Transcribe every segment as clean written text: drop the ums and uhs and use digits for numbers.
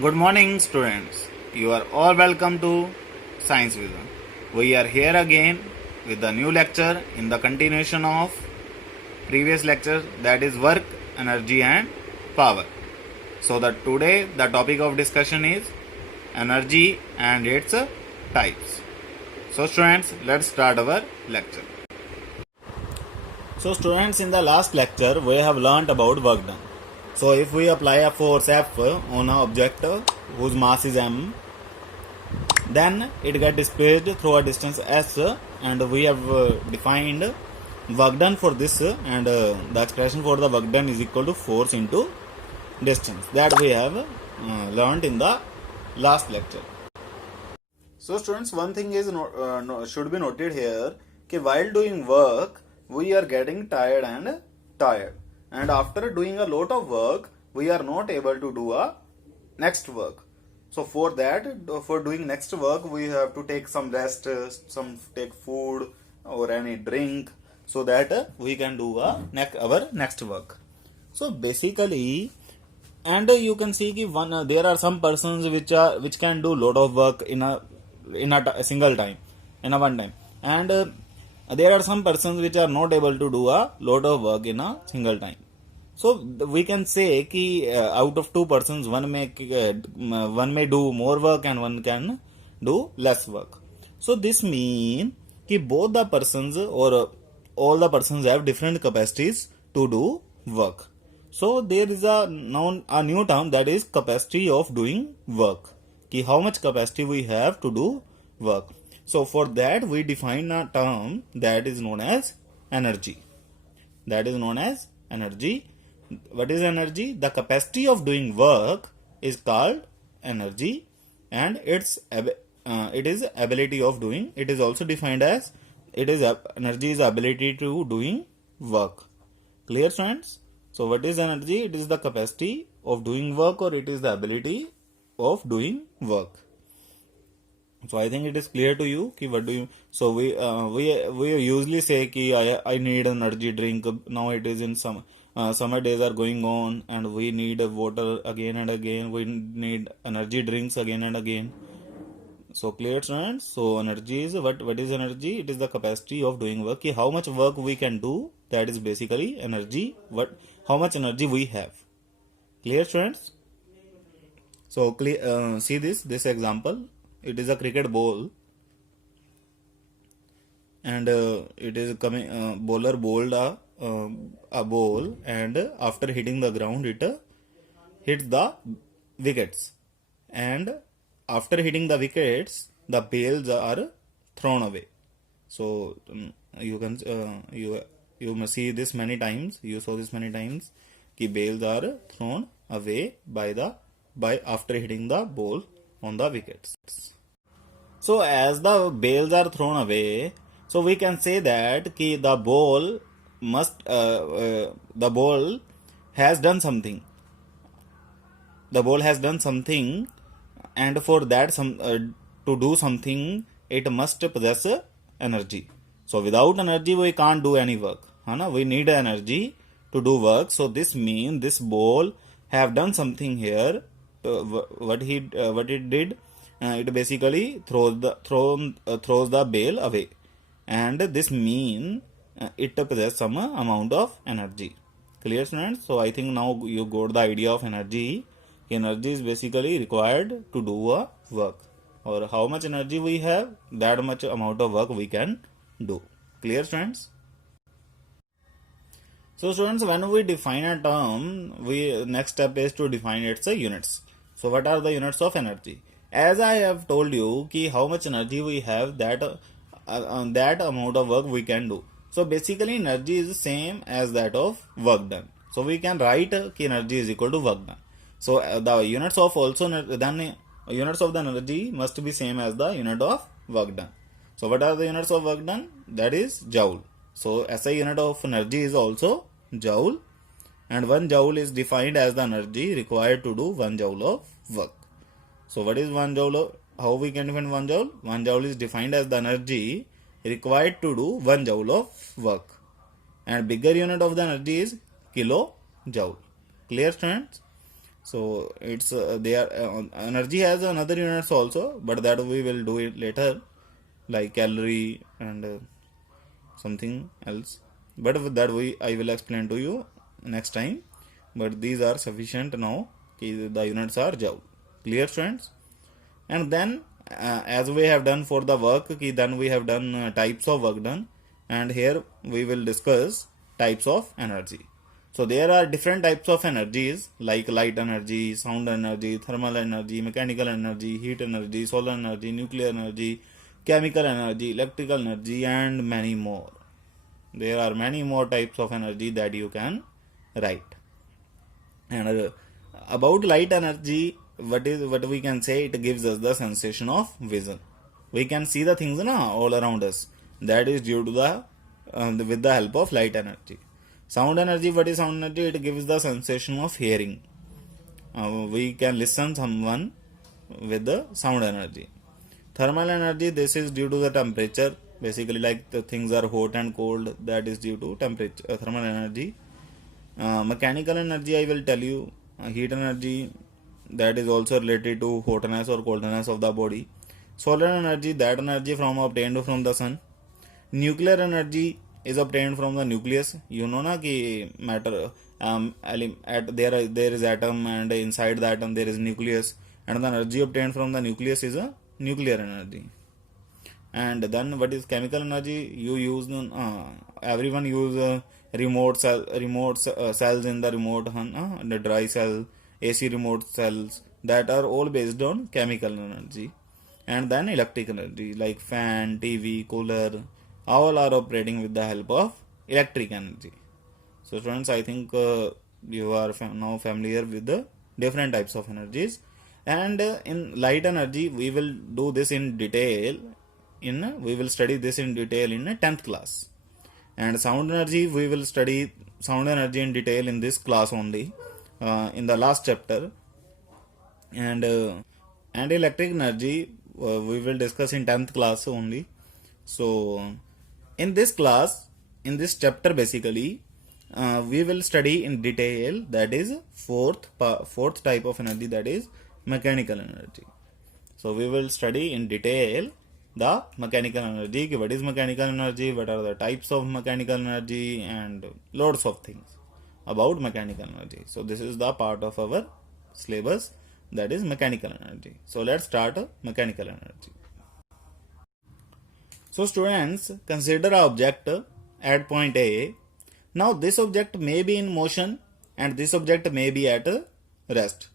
Good morning, students. You are all welcome to Science Vision. We are here again with a new lecture in the continuation of previous lecture, that is work, energy and power. So that today the topic of discussion is energy and its types. So students, let's start our lecture. So students, in the last lecture we have learnt about work done. So if we apply a force F on an object whose mass is m, then it gets displaced through a distance s, and we have defined work done for this, and the expression for the work done is equal to force into distance, that we have learned in the last lecture. So students, one thing is should be noted here कि while doing work we are getting tired, and after doing a lot of work we are not able to do a next work. So for that, for doing next work, we have to take some rest, take food or any drink, so that we can do our next work. So basically, and you can see that there are some persons which can do lot of work in a single time, in a one time, and there are some persons which are not able to do a lot of work in a single time. So we can say कि out of two persons, one may do more work and one can do less work. So this means कि both the persons or all the persons have different capacities to do work. So there is a new term, that is capacity of doing work. कि how much capacity we have to do work. So for that we define a term that is known as energy. That is known as energy. What is energy? The capacity of doing work is called energy, and it is ability of doing. It is also defined as energy is ability to doing work. Clear, students? So what is energy? It is the capacity of doing work, or it is the ability of doing work. So I think it is clear to you कि what do you. So we usually say कि I need an energy drink. Now it is in summer days are going on, and we need water again and again. We need energy drinks again and again. So clear, students? So energy is what is energy? It is the capacity of doing work. कि how much work we can do, that is basically energy. How much energy we have. Clear, students? So see this example. It is a cricket ball, and it is coming. Bowler bowled a ball, and after hitting the ground, it hits the wickets. And after hitting the wickets, the bails are thrown away. So you can you must see this many times. You saw this many times. कि bails are thrown away by after hitting the ball on the wickets. So as the bails are thrown away, so we can say that the ball has done something. The ball has done something, and for that to do something, it must possess energy. So without energy we can't do any work. We need energy to do work. So this means this ball have done something here. What it did, it basically throws the ball away, and this means it possesses some amount of energy. Clear, students? So I think now you got the idea of energy. Energy is basically required to do a work, or how much energy we have, that much amount of work we can do. Clear, students? So students, when we define a term, next step is to define its units. So what are the units of energy? As I have told you कि how much energy we have, that amount of work we can do. So basically energy is the same as that of work done. So we can write कि energy is equal to work done. So the units of units of the energy must be same as the unit of work done. So what are the units of work done? That is joule. So SI unit of energy is also joule, and 1 joule is defined as the energy required to do 1 joule of work. So what is 1 joule? How we can define 1 joule? 1 joule is defined as the energy required to do 1 joule of work, and bigger unit of the energy is kilojoule. Clear, students? So it's they are energy has another units also, but that we will do it later, like calorie and something else. But with that I will explain to you next time. But these are sufficient now. The units are joule. Clear, friends? And then as we have done for the work, then we have done types of work done, and here we will discuss types of energy. So there are different types of energies like light energy, sound energy, thermal energy, mechanical energy, heat energy, solar energy, nuclear energy, chemical energy, electrical energy, and many more. There are many more types of energy that you can write. And about light energy, what we can say, it gives us the sensation of vision. We can see the things all around us. That is due to the with the help of light energy. Sound energy, what is sound energy? It gives the sensation of hearing. We can listen someone with the sound energy. Thermal energy, this is due to the temperature. Basically, like the things are hot and cold, that is due to temperature, thermal energy. Mechanical energy, I will tell you, heat energy, that is also related to hotness or coldness of the body. Solar energy, that energy obtained from the sun. Nuclear energy is obtained from the nucleus. You know na ki matter, there is atom, and inside the atom there is nucleus, and the energy obtained from the nucleus is a nuclear energy. And then what is chemical energy? You use everyone use cells in the remote, the dry cell, AC remote cells, that are all based on chemical energy. And then electric energy like fan, TV, cooler, all are operating with the help of electric energy. So friends, I think you are now familiar with the different types of energies. And in light energy, we will do this in detail. We will study this in detail in 10th class. And sound energy, we will study sound energy in detail in this class only, in the last chapter. And electric energy, we will discuss in 10th class only. So in this class, in this chapter basically, we will study in detail, that is fourth type of energy, that is mechanical energy. So we will study in detail the mechanical energy, what is mechanical energy, what are the types of mechanical energy, and lots of things about mechanical energy. So this is the part of our syllabus, that is mechanical energy. So let's start mechanical energy. So students, consider an object at point A. Now this object may be in motion and this object may be at rest.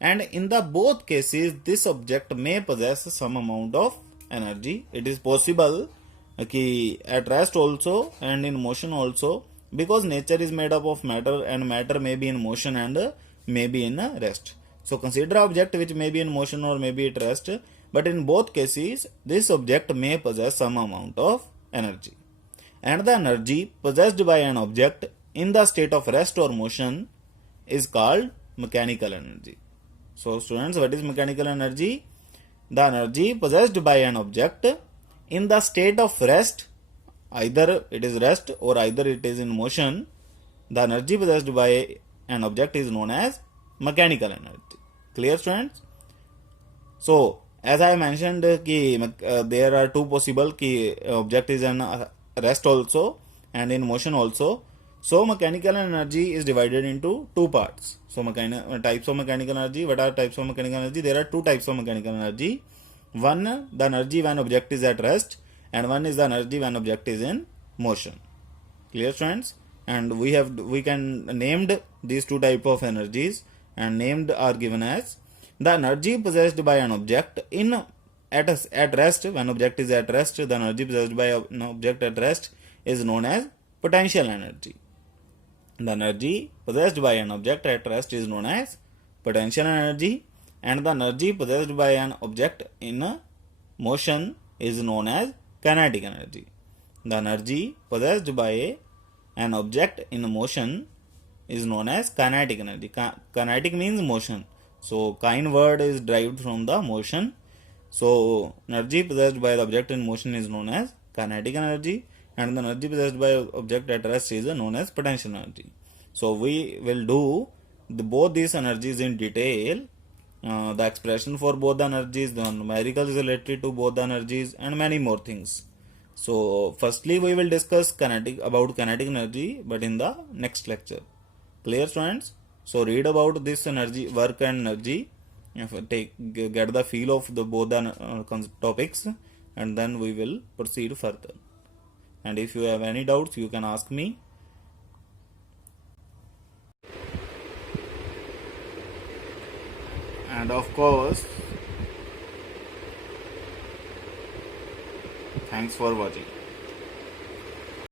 And in the both cases, this object may possess some amount of energy. It is possible at rest also and in motion also, because nature is made up of matter, and matter may be in motion and may be in rest. So consider object which may be in motion or may be at rest, but in both cases this object may possess some amount of energy. And the energy possessed by an object in the state of rest or motion is called mechanical energy. So students, what is mechanical energy? The energy possessed by an object in the state of rest, either it is rest or either it is in motion, the energy possessed by an object is known as mechanical energy. Clear, students? So as I mentioned, there are two possible object is in rest also and in motion also. So mechanical energy is divided into two parts. So types of mechanical energy. What are types of mechanical energy? There are two types of mechanical energy. One, the energy when object is at rest, and one is the energy when object is in motion. Clear, friends? And we can named these two type of energies, and named are given as the energy possessed by an object at rest. When object is at rest, the energy possessed by an object at rest is known as potential energy. The energy possessed by an object at rest is known as potential energy, and the energy possessed by an object in motion is known as kinetic energy. The energy possessed by an object in motion is known as kinetic energy. Kinetic means motion. So kine word is derived from the motion. So energy possessed by the object in motion is known as kinetic energy, and the energy possessed by object at rest is known as potential energy. So we will do both these energies in detail, the expression for both the energies, the numericals related to both the energies, and many more things. So firstly we will discuss kinetic energy, but in the next lecture. Clear, students? So read about this energy, work and energy, get the feel of the both the topics, and then we will proceed further. And if you have any doubts, you can ask me. And of course, thanks for watching.